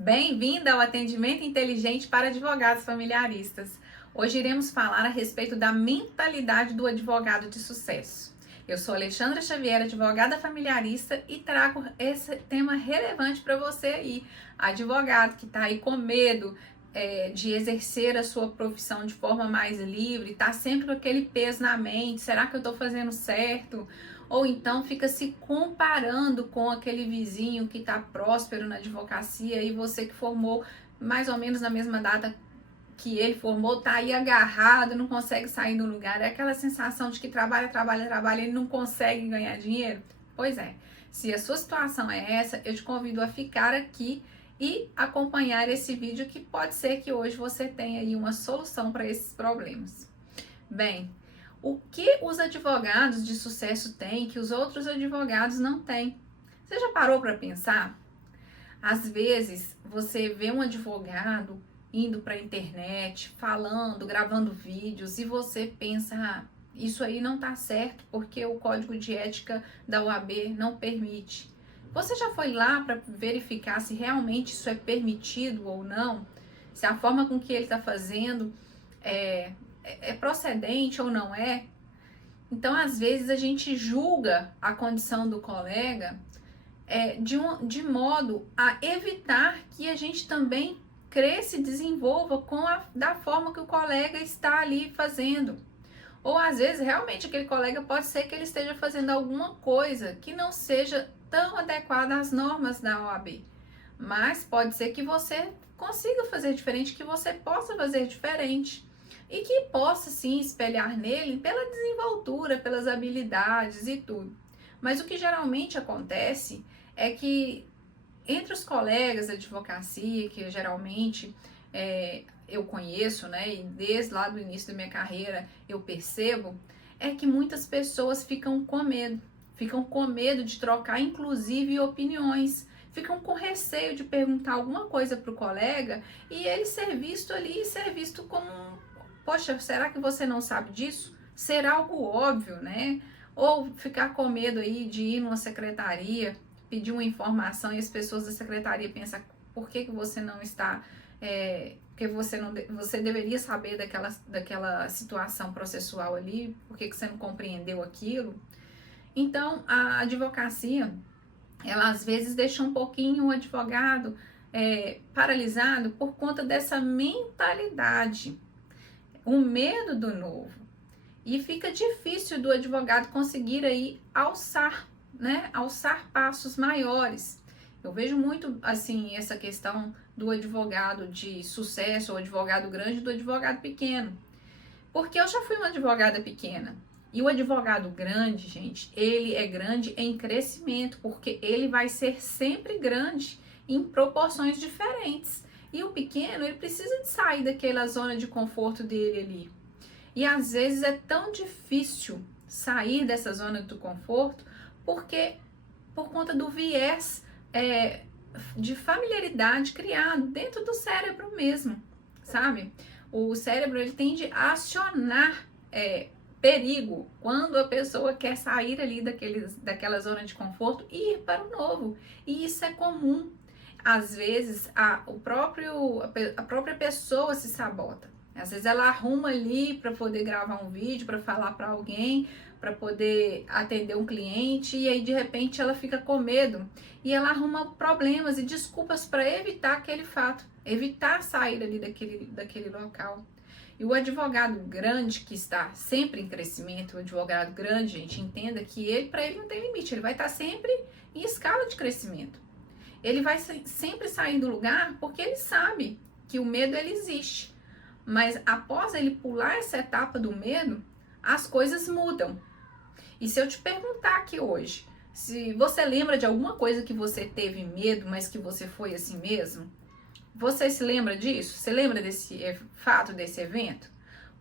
Bem-vinda ao atendimento inteligente para advogados familiaristas. Hoje iremos falar a respeito da mentalidade do advogado de sucesso. Eu sou Alexandra Xavier, advogada familiarista, e trago esse tema relevante para você aí, advogado que está aí com medo de exercer a sua profissão de forma mais livre, está sempre com aquele peso na mente, será que eu estou fazendo certo? Ou então fica se comparando com aquele vizinho que está próspero na advocacia e você que formou mais ou menos na mesma data que ele formou, tá aí agarrado, não consegue sair do lugar. É aquela sensação de que trabalha e não consegue ganhar dinheiro. Pois é, se a sua situação é essa, eu te convido a ficar aqui e acompanhar esse vídeo, que pode ser que hoje você tenha aí uma solução para esses problemas. Bem, o que os advogados de sucesso têm que os outros advogados não têm? Você já parou para pensar? Às vezes você vê um advogado indo para a internet, falando, gravando vídeos, e você pensa, isso aí não tá certo porque o código de ética da OAB não permite. Você já foi lá para verificar se realmente isso é permitido ou não? Se a forma com que ele está fazendo é procedente ou não é? Então, às vezes, a gente julga a condição do colega de modo a evitar que a gente também cresça e desenvolva da forma que o colega está ali fazendo. Ou às vezes realmente aquele colega pode ser que ele esteja fazendo alguma coisa que não seja tão adequada às normas da OAB, mas pode ser que você consiga fazer diferente, que você possa fazer diferente e que possa sim espelhar nele pela desenvoltura, pelas habilidades e tudo. Mas o que geralmente acontece é que entre os colegas da advocacia, que geralmente eu conheço, né, e desde lá do início da minha carreira eu percebo, é que muitas pessoas ficam com medo de trocar, inclusive, opiniões, ficam com receio de perguntar alguma coisa para o colega e ele ser visto como, poxa, será que você não sabe disso? Ser algo óbvio, né? Ou ficar com medo aí de ir numa secretaria, pedir uma informação e as pessoas da secretaria pensam, por que você não está, porque você deveria saber daquela situação processual ali, por que você não compreendeu aquilo? Então, a advocacia, ela às vezes deixa um pouquinho o advogado paralisado por conta dessa mentalidade, o medo do novo. E fica difícil do advogado conseguir aí alçar passos maiores. Eu vejo muito assim essa questão do advogado de sucesso, o advogado grande, do advogado pequeno. Porque eu já fui uma advogada pequena. E o advogado grande, gente, ele é grande em crescimento, porque ele vai ser sempre grande em proporções diferentes. E o pequeno, ele precisa de sair daquela zona de conforto dele ali. E às vezes é tão difícil sair dessa zona do conforto, porque por conta do viés de familiaridade criado dentro do cérebro mesmo, sabe? O cérebro, ele tende a acionar perigo quando a pessoa quer sair ali daquela zona de conforto e ir para o novo. E isso é comum. Às vezes a própria pessoa se sabota. Às vezes ela arruma ali para poder gravar um vídeo, para falar para alguém, para poder atender um cliente, e aí de repente ela fica com medo e ela arruma problemas e desculpas para evitar aquele fato, evitar sair ali daquele local. E o advogado grande, que está sempre em crescimento, o advogado grande, gente, entenda que para ele não tem limite, ele vai estar sempre em escala de crescimento. Ele vai sempre sair do lugar porque ele sabe que o medo ele existe. Mas após ele pular essa etapa do medo, as coisas mudam. E se eu te perguntar aqui hoje, se você lembra de alguma coisa que você teve medo, mas que você foi assim mesmo? Você se lembra disso? Você lembra desse fato, desse evento?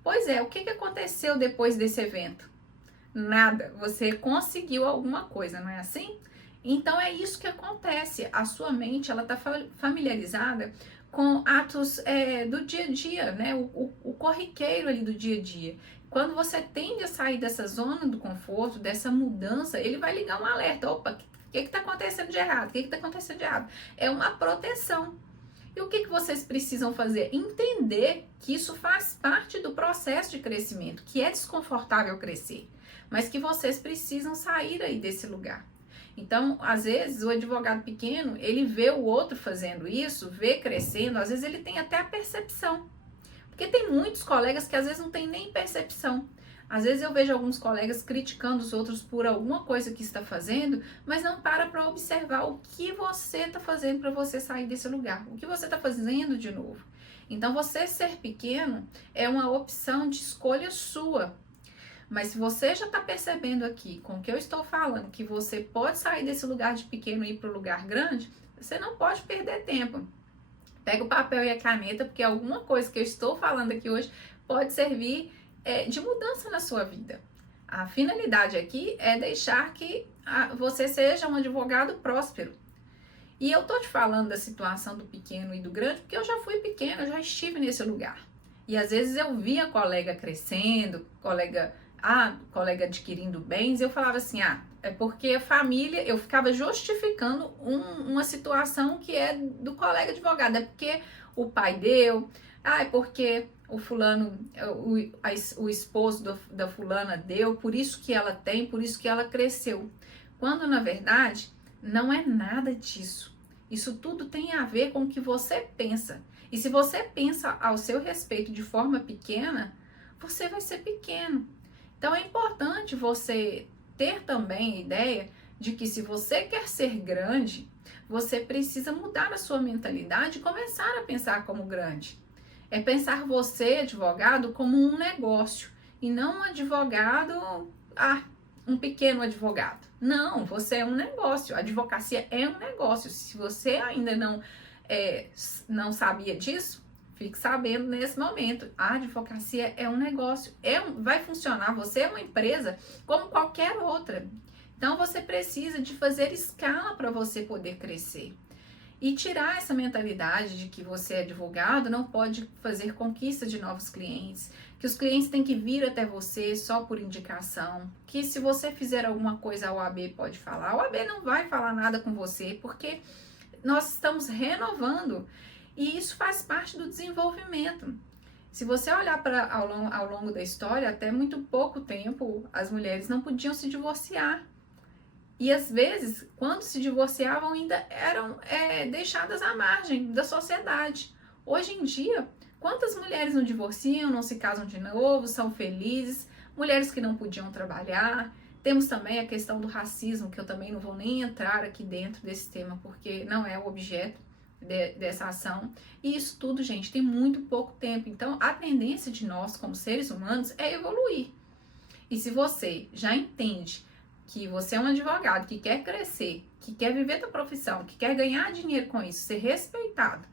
Pois é, o que aconteceu depois desse evento? Nada. Você conseguiu alguma coisa, não é assim? Então é isso que acontece. A sua mente, ela está familiarizada com atos do dia a dia, né? O corriqueiro ali do dia a dia. Quando você tende a sair dessa zona do conforto, dessa mudança, ele vai ligar um alerta. Opa, o que está acontecendo de errado? O que está acontecendo de errado? É uma proteção. E o que vocês precisam fazer? Entender que isso faz parte do processo de crescimento, que é desconfortável crescer, mas que vocês precisam sair aí desse lugar. Então, às vezes, o advogado pequeno, ele vê o outro fazendo isso, vê crescendo, às vezes ele tem até a percepção. Porque tem muitos colegas que às vezes não tem nem percepção. Às vezes eu vejo alguns colegas criticando os outros por alguma coisa que está fazendo, mas não para observar o que você está fazendo para você sair desse lugar. O que você está fazendo de novo. Então, você ser pequeno é uma opção de escolha sua. Mas se você já está percebendo aqui, com o que eu estou falando, que você pode sair desse lugar de pequeno e ir para o lugar grande, você não pode perder tempo. Pega o papel e a caneta, porque alguma coisa que eu estou falando aqui hoje pode servir de mudança na sua vida. A finalidade aqui é deixar que você seja um advogado próspero. E eu tô te falando da situação do pequeno e do grande, porque eu já fui pequena, eu já estive nesse lugar. E às vezes eu via colega crescendo, colega adquirindo bens, e eu falava assim, é porque a família, eu ficava justificando uma situação que é do colega advogado, é porque o pai deu, é porque o fulano, o esposo da fulana deu, por isso que ela tem, por isso que ela cresceu. Quando na verdade não é nada disso. Isso tudo tem a ver com o que você pensa. E se você pensa ao seu respeito de forma pequena, você vai ser pequeno. Então é importante você ter também a ideia de que se você quer ser grande, você precisa mudar a sua mentalidade e começar a pensar como grande. É pensar você, advogado, como um negócio e não um advogado, um pequeno advogado. Não, você é um negócio. A advocacia é um negócio. Se você ainda não sabia disso, fique sabendo nesse momento. A advocacia é um negócio, vai funcionar. Você é uma empresa como qualquer outra. Então você precisa de fazer escala para você poder crescer. E tirar essa mentalidade de que você é advogado, não pode fazer conquista de novos clientes, que os clientes têm que vir até você só por indicação, que se você fizer alguma coisa a OAB pode falar. A OAB não vai falar nada com você, porque nós estamos renovando e isso faz parte do desenvolvimento. Se você olhar ao longo da história, até muito pouco tempo, as mulheres não podiam se divorciar. E às vezes, quando se divorciavam, ainda eram deixadas à margem da sociedade. Hoje em dia, quantas mulheres não divorciam, não se casam de novo, são felizes, mulheres que não podiam trabalhar. Temos também a questão do racismo, que eu também não vou nem entrar aqui dentro desse tema, porque não é o objeto dessa ação. E isso tudo, gente, tem muito pouco tempo. Então, a tendência de nós, como seres humanos, é evoluir. E se você já entende que você é um advogado que quer crescer, que quer viver da profissão, que quer ganhar dinheiro com isso, ser respeitado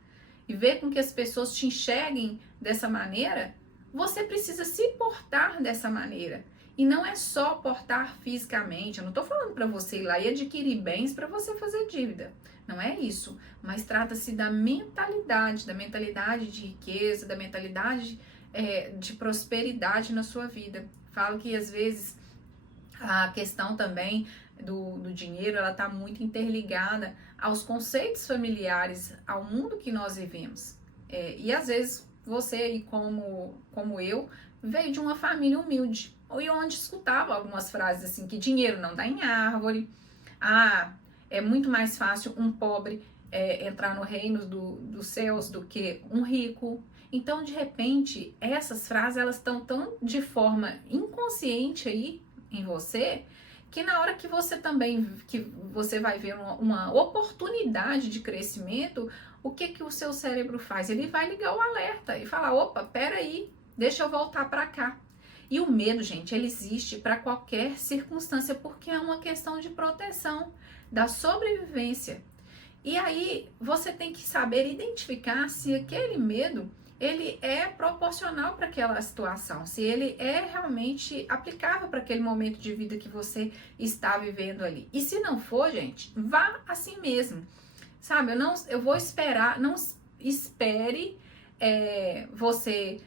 e ver com que as pessoas te enxerguem dessa maneira, você precisa se portar dessa maneira. E não é só portar fisicamente. Eu não estou falando para você ir lá e adquirir bens para você fazer dívida. Não é isso. Mas trata-se da mentalidade de riqueza, da mentalidade de prosperidade na sua vida. Falo que às vezes a questão também do dinheiro, ela está muito interligada aos conceitos familiares, ao mundo que nós vivemos. E às vezes você, como eu, veio de uma família humilde, e onde escutava algumas frases assim, que dinheiro não dá em árvore, é muito mais fácil um pobre entrar no reino dos céus do que um rico. Então, de repente, essas frases, elas estão tão de forma inconsciente aí, em você, que na hora que você vai ver uma oportunidade de crescimento, o que o seu cérebro faz? Ele vai ligar o alerta e falar, opa, peraí, deixa eu voltar para cá. E o medo, gente, ele existe para qualquer circunstância, porque é uma questão de proteção, da sobrevivência. E aí, você tem que saber identificar se aquele medo ele é proporcional para aquela situação, se ele é realmente aplicável para aquele momento de vida que você está vivendo ali. E se não for, gente, vá assim mesmo, sabe? Eu vou esperar, não espere você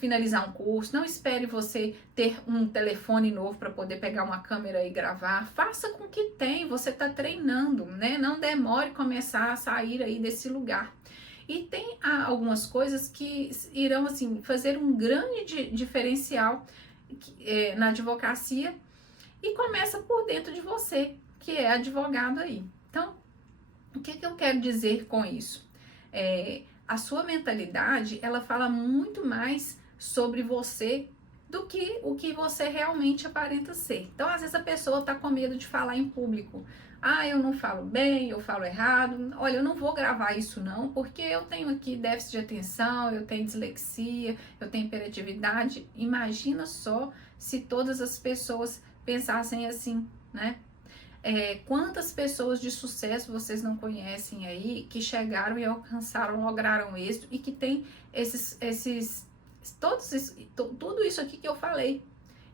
finalizar um curso, não espere você ter um telefone novo para poder pegar uma câmera e gravar. Faça com que tem, você está treinando, né? Não demore começar a sair aí desse lugar. E tem algumas coisas que irão assim fazer um grande diferencial na advocacia, e começa por dentro de você, que é advogado aí. Então, o que eu quero dizer com isso? A sua mentalidade, ela fala muito mais sobre você do que o que você realmente aparenta ser. Então, às vezes a pessoa está com medo de falar em público. Ah, eu não falo bem, eu falo errado. Olha, eu não vou gravar isso não, porque eu tenho aqui déficit de atenção, eu tenho dislexia, eu tenho hiperatividade. Imagina só se todas as pessoas pensassem assim, né? Quantas pessoas de sucesso vocês não conhecem aí que chegaram e alcançaram, lograram êxito e que tem tudo isso aqui que eu falei.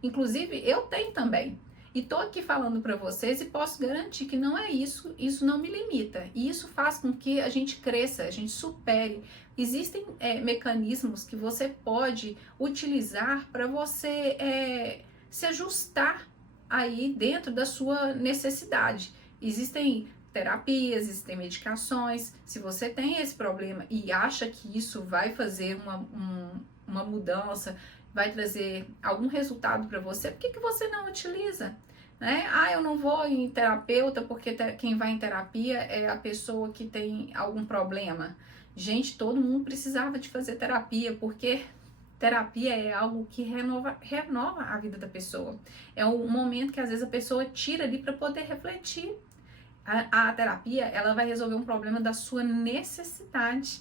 Inclusive, eu tenho também. E tô aqui falando para vocês e posso garantir que não é isso, isso não me limita. E isso faz com que a gente cresça, a gente supere. Existem mecanismos que você pode utilizar para você se ajustar aí dentro da sua necessidade. Existem terapias, existem medicações. Se você tem esse problema e acha que isso vai fazer uma mudança, vai trazer algum resultado para você, por que você não utiliza? Né? Ah, eu não vou em terapeuta porque quem vai em terapia é a pessoa que tem algum problema. Gente, todo mundo precisava de fazer terapia, porque terapia é algo que renova a vida da pessoa. É um momento que às vezes a pessoa tira ali para poder refletir. A terapia, ela vai resolver um problema da sua necessidade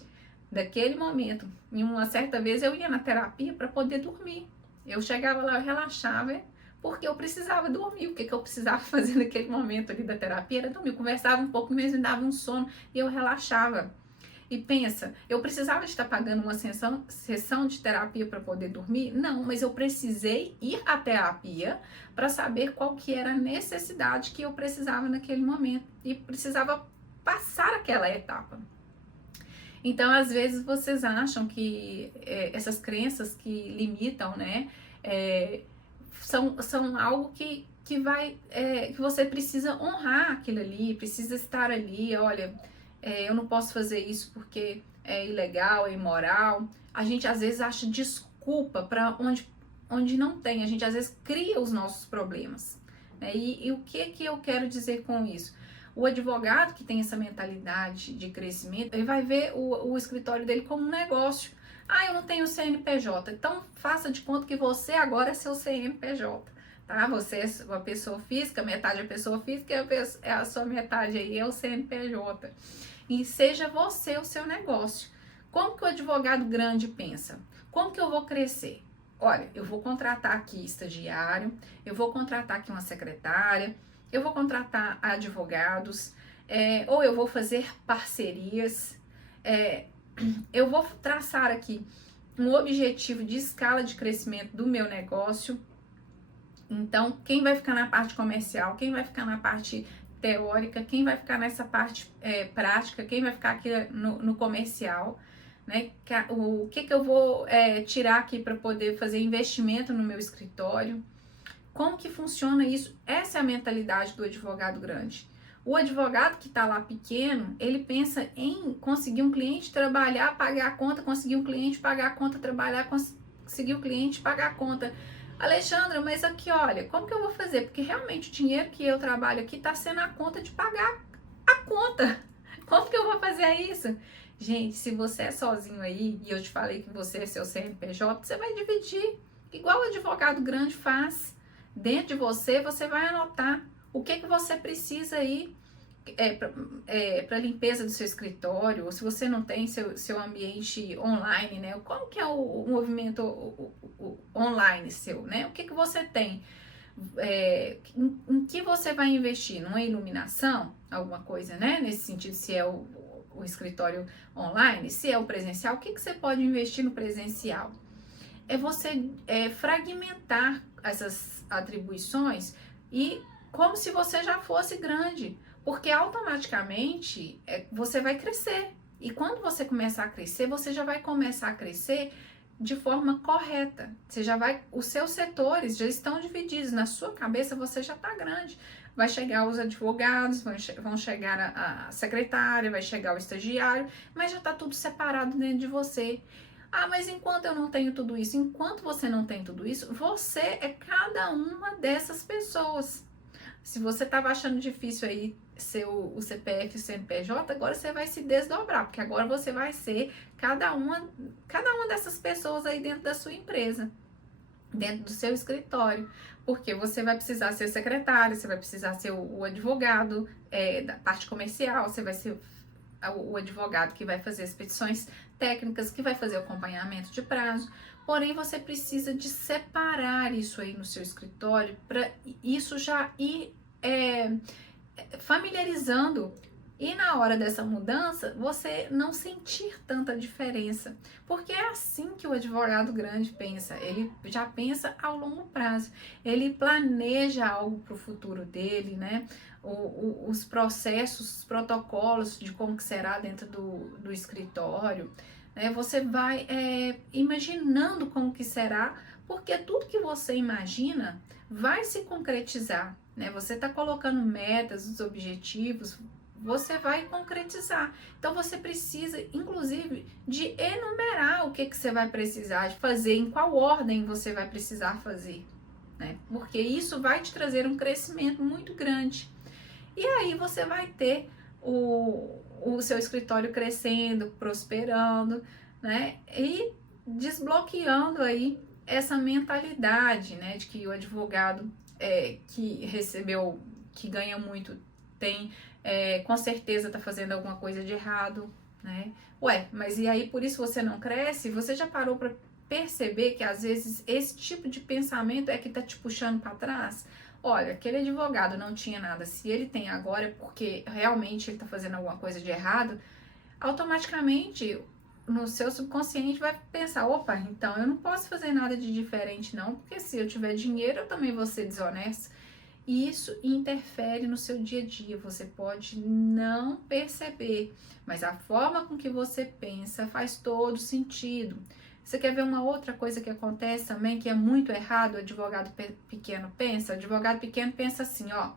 daquele momento. Em uma certa vez eu ia na terapia para poder dormir. Eu chegava lá, eu relaxava, porque eu precisava dormir. O que eu precisava fazer naquele momento ali da terapia era dormir. Eu conversava um pouco mesmo, me dava um sono e eu relaxava. E pensa, eu precisava estar pagando uma sessão de terapia para poder dormir? Não, mas eu precisei ir à terapia para saber qual que era a necessidade que eu precisava naquele momento. E precisava passar aquela etapa. Então, às vezes, vocês acham que essas crenças que limitam, né, são algo que você precisa honrar aquilo ali, precisa estar ali, olha, eu não posso fazer isso porque é ilegal, é imoral. A gente, às vezes, acha desculpa para onde não tem. A gente, às vezes, cria os nossos problemas. Né? E o que eu quero dizer com isso? O advogado que tem essa mentalidade de crescimento, ele vai ver o escritório dele como um negócio. Ah, eu não tenho CNPJ. Então, faça de conta que você agora é seu CNPJ. Tá? Você é uma pessoa física, metade é pessoa física e a sua metade aí é o CNPJ. E seja você o seu negócio. Como que o advogado grande pensa? Como que eu vou crescer? Olha, eu vou contratar aqui estagiário, eu vou contratar aqui uma secretária, eu vou contratar advogados, ou eu vou fazer parcerias, eu vou traçar aqui um objetivo de escala de crescimento do meu negócio. Então, quem vai ficar na parte comercial, quem vai ficar na parte teórica, quem vai ficar nessa parte prática, quem vai ficar aqui no comercial, né? O que eu vou tirar aqui para poder fazer investimento no meu escritório. Como que funciona isso? Essa é a mentalidade do advogado grande. O advogado que está lá pequeno, ele pensa em conseguir um cliente, trabalhar, pagar a conta, conseguir um cliente, pagar a conta, trabalhar, conseguir um cliente, pagar a conta. Alexandra, mas aqui, olha, como que eu vou fazer? Porque realmente o dinheiro que eu trabalho aqui está sendo a conta de pagar a conta. Como que eu vou fazer isso? Gente, se você é sozinho aí, e eu te falei que você é seu CNPJ, você vai dividir, igual o advogado grande faz. Dentro de você, você vai anotar o que você precisa aí para limpeza do seu escritório, ou se você não tem seu ambiente online, né? Como que é o movimento online seu, né? O que você tem? Em que você vai investir? Numa iluminação? Alguma coisa, né? Nesse sentido, se é o escritório online, se é o presencial, o que você pode investir no presencial? É você fragmentar essas atribuições e como se você já fosse grande, porque automaticamente você vai crescer. E quando você começar a crescer, você já vai começar a crescer de forma correta. Os seus setores já estão divididos, na sua cabeça você já está grande. vai chegar os advogados, vão chegar a secretária, vai chegar o estagiário, mas já está tudo separado dentro de você. Ah, mas enquanto eu não tenho tudo isso, enquanto você não tem tudo isso, você é cada uma dessas pessoas. Se você estava achando difícil aí ser o CPF e o CNPJ, agora você vai se desdobrar, porque agora você vai ser cada uma dessas pessoas aí dentro da sua empresa, dentro do seu escritório, porque você vai precisar ser secretário, você vai precisar ser o advogado da parte comercial, você vai ser o advogado que vai fazer as petições técnicas, que vai fazer o acompanhamento de prazo. Porém, você precisa de separar isso aí no seu escritório para isso já ir familiarizando. E na hora dessa mudança, você não sentir tanta diferença. Porque é assim que o advogado grande pensa. Ele já pensa ao longo prazo. Ele planeja algo para o futuro dele, né? Os processos, os protocolos de como que será dentro do escritório. Né? Você vai imaginando como que será, porque tudo que você imagina vai se concretizar. Né? Você está colocando metas, os objetivos, você vai concretizar. Então você precisa, inclusive, de enumerar o que você vai precisar de fazer, em qual ordem você vai precisar fazer, né? Porque isso vai te trazer um crescimento muito grande. E aí você vai ter o seu escritório crescendo, prosperando, né? E desbloqueando aí essa mentalidade, né? De que o advogado que recebeu, que ganha muito, tem com certeza tá fazendo alguma coisa de errado, né? Ué, mas e aí por isso você não cresce? Você já parou para perceber que às vezes esse tipo de pensamento é que tá te puxando para trás? Olha, aquele advogado não tinha nada, se ele tem agora é porque realmente ele tá fazendo alguma coisa de errado. Automaticamente no seu subconsciente vai pensar, opa, então eu não posso fazer nada de diferente não, porque se eu tiver dinheiro eu também vou ser desonesto. E isso interfere no seu dia a dia, você pode não perceber, mas a forma com que você pensa faz todo sentido. Você quer ver uma outra coisa que acontece também, que é muito errado, o advogado pequeno pensa? O advogado pequeno pensa assim, ó,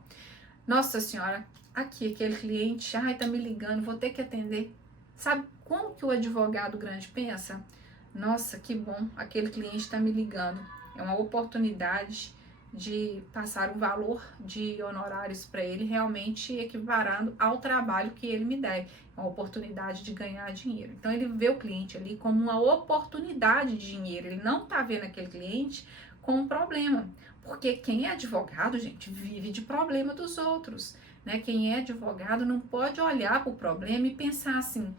nossa senhora, aqui aquele cliente, ai, tá me ligando, vou ter que atender. Sabe como que o advogado grande pensa? Nossa, que bom, aquele cliente tá me ligando, é uma oportunidade de passar o valor de honorários para ele realmente equiparando ao trabalho que ele me der, uma oportunidade de ganhar dinheiro. Então ele vê o cliente ali como uma oportunidade de dinheiro, ele não tá vendo aquele cliente como um problema, porque quem é advogado, gente, vive de problema dos outros, né? Quem é advogado não pode olhar para o problema e pensar assim,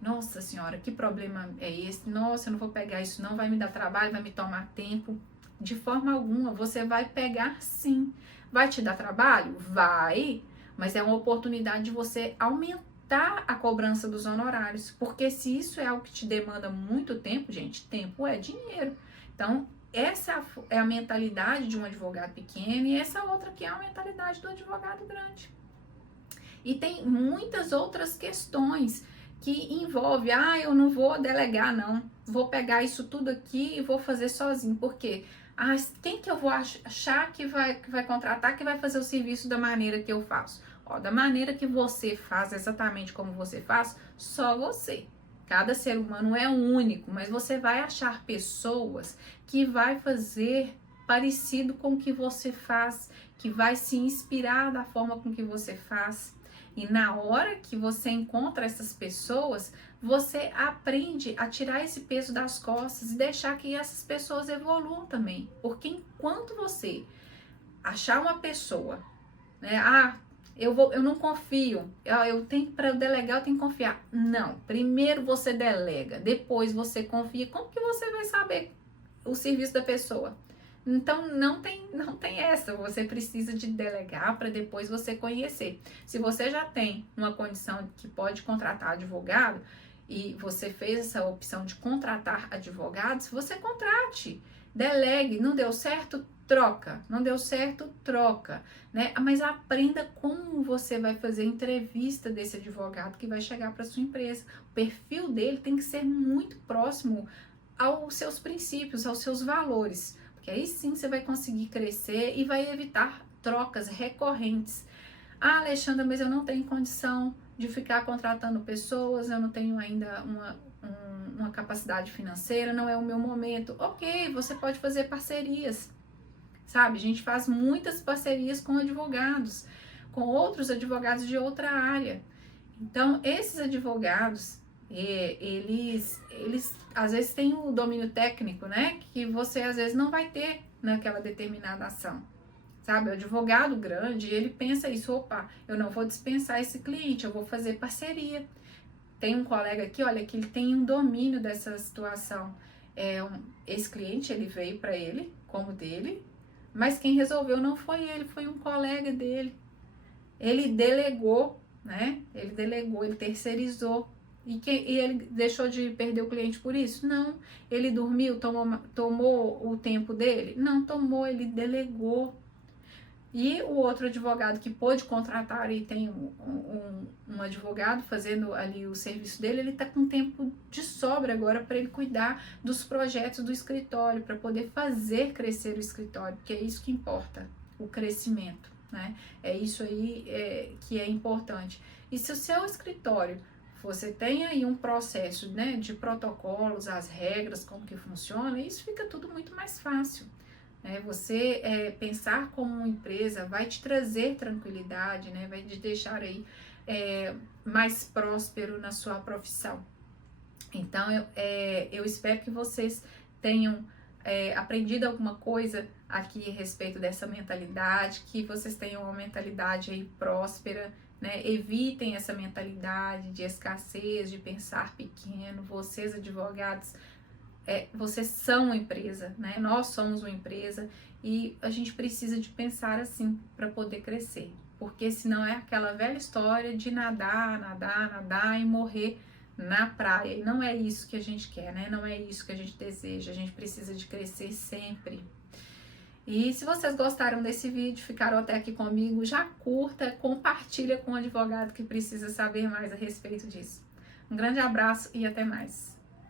nossa senhora, que problema é esse? Nossa, eu não vou pegar isso não, vai me dar trabalho, vai me tomar tempo. De forma alguma, você vai pegar sim. Vai te dar trabalho? Vai, mas é uma oportunidade de você aumentar a cobrança dos honorários, porque se isso é algo que te demanda muito tempo, gente, tempo é dinheiro. Então, essa é a mentalidade de um advogado pequeno e essa outra que é a mentalidade do advogado grande. E tem muitas outras questões que envolvem, eu não vou delegar não, vou pegar isso tudo aqui e vou fazer sozinho, porque quem que eu vou achar que vai contratar, que vai fazer o serviço da maneira que eu faço? Ó, da maneira que você faz, exatamente como você faz, só você. Cada ser humano é único, mas você vai achar pessoas que vai fazer parecido com o que você faz, que vai se inspirar da forma com que você faz. E na hora que você encontra essas pessoas, você aprende a tirar esse peso das costas e deixar que essas pessoas evoluam também. Porque enquanto você achar uma pessoa, né, eu não confio, eu tenho para delegar, eu tenho que confiar. Não, primeiro você delega, depois você confia. Como que você vai saber o serviço da pessoa? Então não tem essa, você precisa de delegar para depois você conhecer. Se você já tem uma condição que pode contratar advogado e você fez essa opção de contratar advogados, você contrate, delegue, não deu certo, troca, não deu certo, troca, né? Mas aprenda como você vai fazer a entrevista desse advogado que vai chegar para sua empresa. O perfil dele tem que ser muito próximo aos seus princípios, aos seus valores. Que aí sim você vai conseguir crescer e vai evitar trocas recorrentes. Ah, Alexandra, mas eu não tenho condição de ficar contratando pessoas, eu não tenho ainda uma capacidade financeira, não é o meu momento. Ok, você pode fazer parcerias, sabe? A gente faz muitas parcerias com advogados, com outros advogados de outra área. Então, esses advogados, eles às vezes têm o domínio técnico, né? Que você às vezes não vai ter naquela determinada ação. Sabe, o advogado grande, ele pensa isso, opa, eu não vou dispensar esse cliente, eu vou fazer parceria. Tem um colega aqui, olha, que ele tem um domínio dessa situação. Esse cliente, ele veio para ele, como dele, mas quem resolveu não foi ele, foi um colega dele. Ele delegou, né? Ele delegou, ele terceirizou. E ele deixou de perder o cliente por isso? Não. Ele dormiu, tomou o tempo dele? Não tomou, ele delegou. E o outro advogado que pôde contratar e tem um advogado fazendo ali o serviço dele, ele está com tempo de sobra agora para ele cuidar dos projetos do escritório, para poder fazer crescer o escritório, porque é isso que importa, o crescimento, né? É isso aí que é importante. E se o seu escritório, você tem aí um processo, né, de protocolos, as regras, como que funciona, isso fica tudo muito mais fácil. Você pensar como uma empresa vai te trazer tranquilidade, né? Vai te deixar aí mais próspero na sua profissão. Então, eu espero que vocês tenham aprendido alguma coisa aqui a respeito dessa mentalidade, que vocês tenham uma mentalidade aí próspera, né? Evitem essa mentalidade de escassez, de pensar pequeno. Vocês, advogados, vocês são uma empresa, né? Nós somos uma empresa e a gente precisa de pensar assim para poder crescer, porque senão é aquela velha história de nadar, nadar, nadar e morrer na praia, e não é isso que a gente quer, né? Não é isso que a gente deseja, a gente precisa de crescer sempre. E se vocês gostaram desse vídeo, ficaram até aqui comigo, já curta, compartilha com o advogado que precisa saber mais a respeito disso. Um grande abraço e até mais.